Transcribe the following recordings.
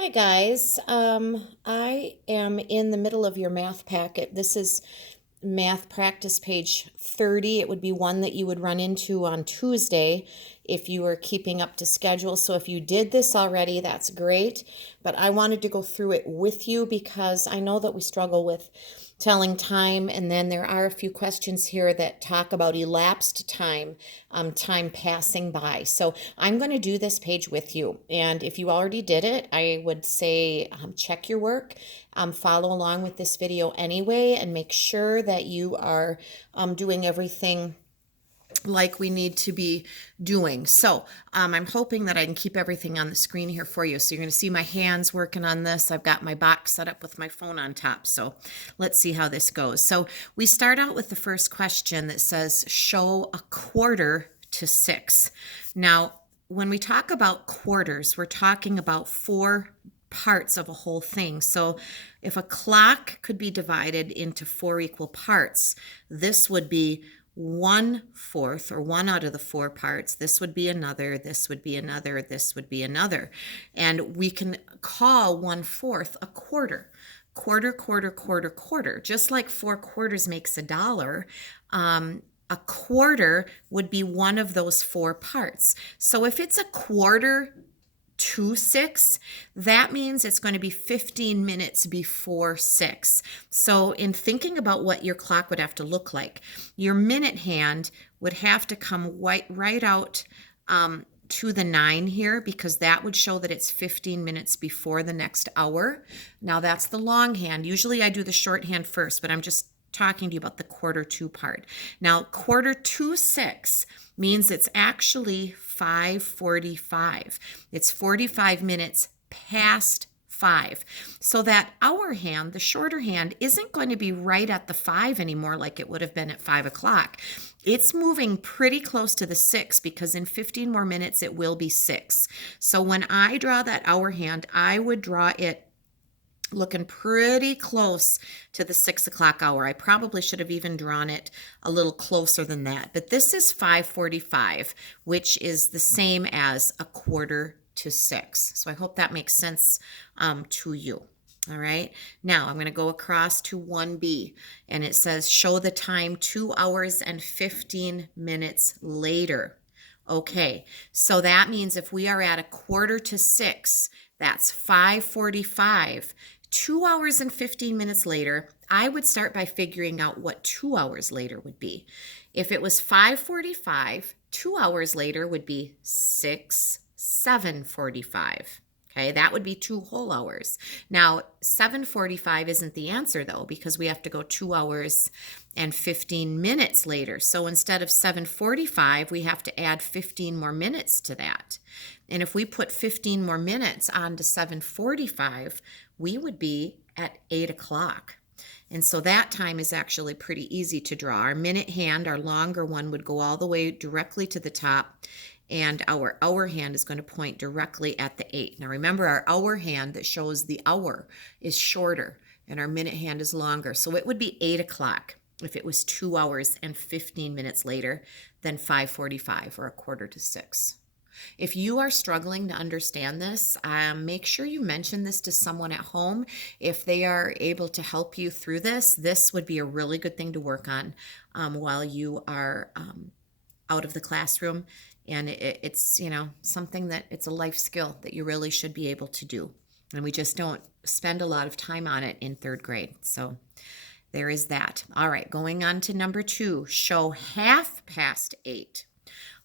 Hi guys. I am in the middle of your math packet. This is math practice page 30. It would be one that you would run into on Tuesday if you were keeping up to schedule. So if you did this already, that's great. But I wanted to go through it with you because I know that we struggle with telling time, and then there are a few questions here that talk about elapsed time, time passing by. So I'm going to do this page with you, and if you already did it, I would say check your work, follow along with this video anyway, and make sure that you are doing everything like we need to be doing. So I'm hoping that I can keep everything on the screen here for you. So you're going to see my hands working on this. I've got my box set up with my phone on top. So let's see how this goes. So we start out with the first question that says, show a quarter to 6. Now, when we talk about quarters, we're talking about 4 parts of a whole thing. So if a clock could be divided into 4 equal parts, this would be 1/4, or 1 out of the 4 parts. This would be another, this would be another, this would be another. And we can call 1/4 a quarter. Quarter, quarter, quarter, quarter. Just like 4 quarters makes a dollar, a quarter would be one of those 4 parts. So if it's a quarter to 6, that means it's going to be 15 minutes before 6. So in thinking about what your clock would have to look like, your minute hand would have to come right out to the 9 here, because that would show that it's 15 minutes before the next hour. Now that's the long hand. Usually I do the shorthand first, but I'm just talking to you about the quarter to part. Now, quarter to 6 means it's actually 5:45. It's 45 minutes past 5. So that hour hand, the shorter hand, isn't going to be right at the 5 anymore like it would have been at 5 o'clock. It's moving pretty close to the 6, because in 15 more minutes it will be 6. So when I draw that hour hand, I would draw it looking pretty close to the 6 o'clock hour. I probably should have even drawn it a little closer than that. But this is 5:45, which is the same as a quarter to 6. So I hope that makes sense to you. All right. Now I'm going to go across to 1B, and it says show the time 2 hours and 15 minutes later. Okay, so that means if we are at a quarter to 6, that's 5:45. 2 hours and 15 minutes later, I would start by figuring out what 2 hours later would be. If it was 5:45, 2 hours later would be 7:45. Okay, that would be 2 whole hours. Now, 7:45 isn't the answer though, because we have to go 2 hours and 15 minutes later. So instead of 7:45, we have to add 15 more minutes to that. And if we put 15 more minutes on to 7:45, we would be at 8 o'clock. And so that time is actually pretty easy to draw. Our minute hand, our longer one, would go all the way directly to the top, and our hour hand is going to point directly at the 8. Now remember, our hour hand that shows the hour is shorter, and our minute hand is longer. So it would be 8 o'clock if it was 2 hours and 15 minutes later than 5:45, or a quarter to 6. If you are struggling to understand this, make sure you mention this to someone at home. If they are able to help you through this, this would be a really good thing to work on while you are out of the classroom. And it's, something that it's a life skill that you really should be able to do. And we just don't spend a lot of time on it in 3rd grade. So there is that. All right, going on to number 2, show 8:30.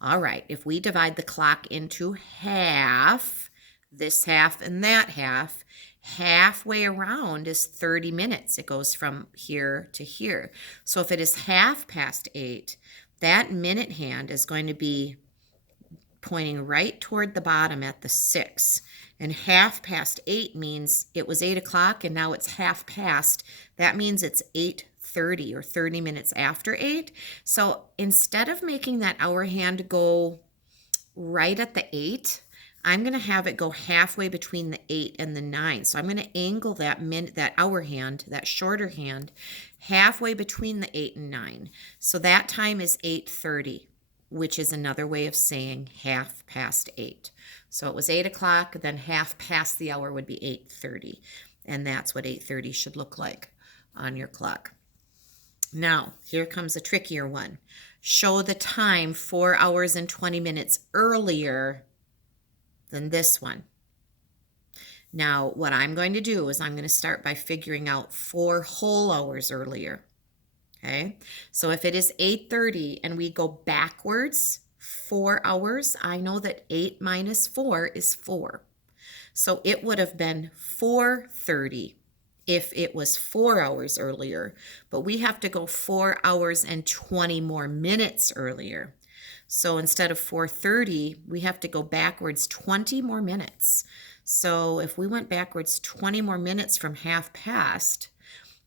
All right, if we divide the clock into half, this half and that half, halfway around is 30 minutes. It goes from here to here. So if it is 8:30, that minute hand is going to be pointing right toward the bottom at the 6. And 8:30 means it was 8 o'clock and now it's half past. That means it's 8:30, or 30 minutes after 8. So instead of making that hour hand go right at the 8, I'm going to have it go halfway between the 8 and the 9. So I'm going to angle that hour hand, that shorter hand, halfway between the 8 and 9. So that time is 8:30. which is another way of saying 8:30. So it was 8 o'clock, then half past the hour would be 8:30. And that's what 8:30 should look like on your clock. Now, here comes a trickier one. Show the time 4 hours and 20 minutes earlier than this one. Now, what I'm going to do is I'm going to start by figuring out 4 whole hours earlier. Okay, so if it is 8:30 and we go backwards 4 hours, I know that 8 minus 4 is 4. So it would have been 4:30 if it was 4 hours earlier, but we have to go 4 hours and 20 more minutes earlier. So instead of 4:30, we have to go backwards 20 more minutes. So if we went backwards 20 more minutes from half past,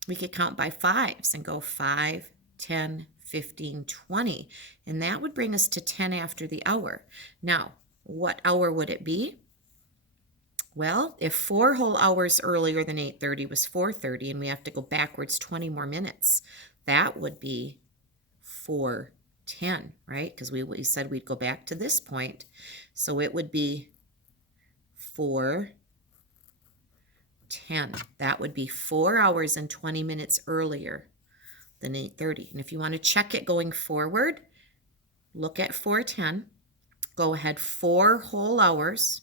we could count by fives and go 5, 10, 15, 20. And that would bring us to 10 after the hour. Now, what hour would it be? Well, if 4 whole hours earlier than 8:30 was 4:30 and we have to go backwards 20 more minutes, that would be 4:10, right? Because we said we'd go back to this point. So it would be 4:10. That would be 4 hours and 20 minutes earlier than 8:30. And if you want to check it going forward, look at 4:10. Go ahead 4 whole hours,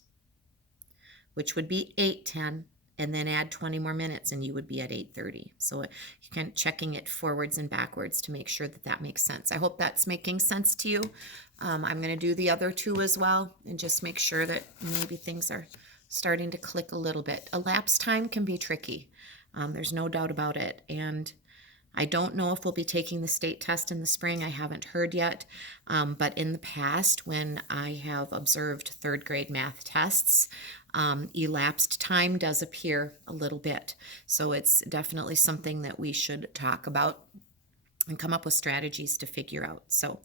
which would be 8:10, and then add 20 more minutes and you would be at 8:30. So you can checking it forwards and backwards to make sure that that makes sense. I hope that's making sense to you. I'm going to do the other two as well and just make sure that maybe things are starting to click a little bit. Elapsed time can be tricky. There's no doubt about it. And I don't know if we'll be taking the state test in the spring. I haven't heard yet. But in the past, when I have observed third grade math tests, elapsed time does appear a little bit. So it's definitely something that we should talk about and come up with strategies to figure out. So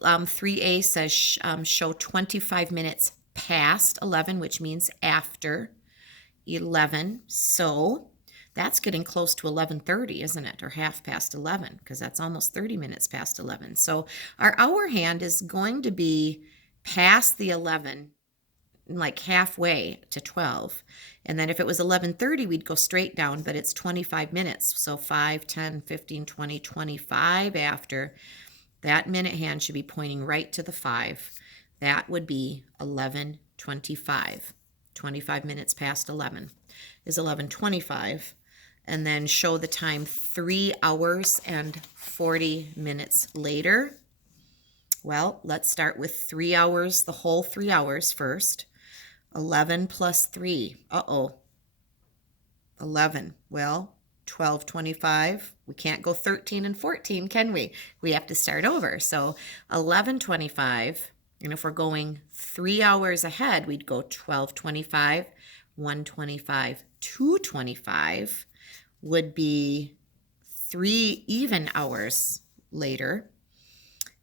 3A says show 25 minutes past 11, which means after 11. So that's getting close to 11:30, isn't it? Or half past 11, because that's almost 30 minutes past 11. So our hour hand is going to be past the 11, like halfway to 12. And then if it was 11:30, we'd go straight down, but it's 25 minutes. So 5, 10, 15, 20, 25 after. That minute hand should be pointing right to the 5. That would be 11:25. 25 minutes past 11 is 11:25. And then show the time 3 hours and 40 minutes later. Well, let's start with 3 hours, the whole 3 hours first. 11 plus 3. 11. Well, 12:25. We can't go 13 and 14, can we? We have to start over. So 11:25. And if we're going 3 hours ahead, we'd go 12:25, 1:25, 2:25 would be 3 even hours later.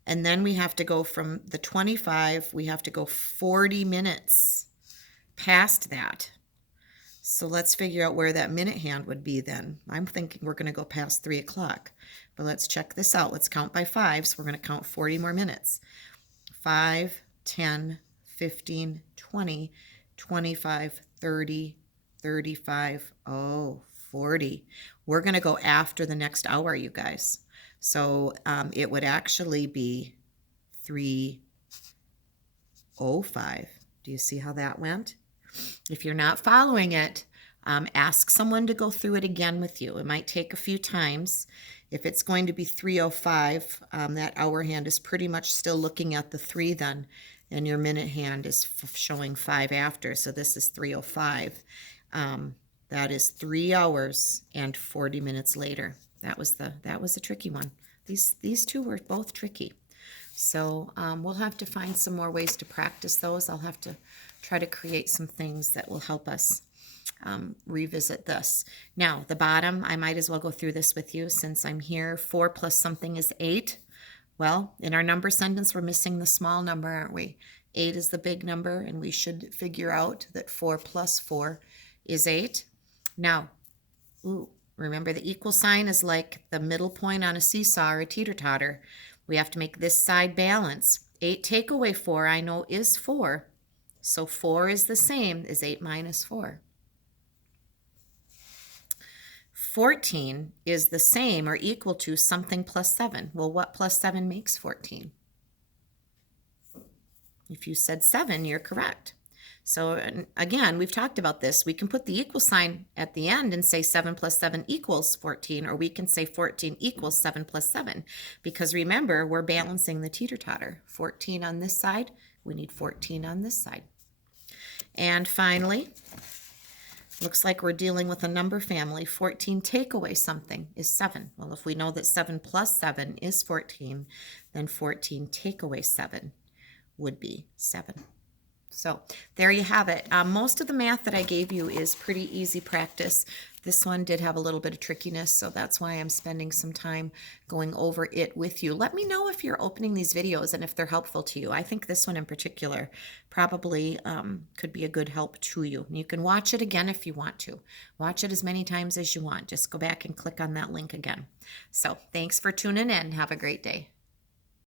And then we have to go from the 25, we have to go 40 minutes past that. So let's figure out where that minute hand would be then. I'm thinking we're going to go past 3 o'clock. But let's check this out. Let's count by fives. We're going to count 40 more minutes. 5, 10, 15, 20, 25, 30, 35, 40. We're going to go after the next hour, you guys. So it would actually be 3:05. Do you see how that went? If you're not following it, ask someone to go through it again with you. It might take a few times. If it's going to be 3:05, that hour hand is pretty much still looking at the 3 then, and your minute hand is showing 5 after. So this is 3:05. That is 3 hours and 40 minutes later. That was a tricky one. These two were both tricky. So we'll have to find some more ways to practice those. I'll have to try to create some things that will help us revisit this. Now, the bottom, I might as well go through this with you since I'm here. 4 plus something is 8. Well, in our number sentence, we're missing the small number, aren't we? 8 is the big number, and we should figure out that 4 plus 4 is 8. Now, remember the equal sign is like the middle point on a seesaw or a teeter-totter. We have to make this side balance. 8 take away 4, I know, is 4. So 4 is the same as 8 minus 4. 14 is the same or equal to something plus 7. Well, what plus 7 makes 14? If you said 7, you're correct. So again, we've talked about this. We can put the equal sign at the end and say 7 plus 7 equals 14, or we can say 14 equals 7 plus 7. Because remember, we're balancing the teeter-totter. 14 on this side, we need 14 on this side. And finally, looks like we're dealing with a number family. 14 take away something is 7. Well, if we know that 7 plus 7 is 14, then 14 take away 7 would be 7. So there you have it. Most of the math that I gave you is pretty easy practice. This one did have a little bit of trickiness, so that's why I'm spending some time going over it with you. Let me know if you're opening these videos and if they're helpful to you. I think this one in particular probably could be a good help to you. You can watch it again if you want to. Watch it as many times as you want. Just go back and click on that link again. So thanks for tuning in. Have a great day.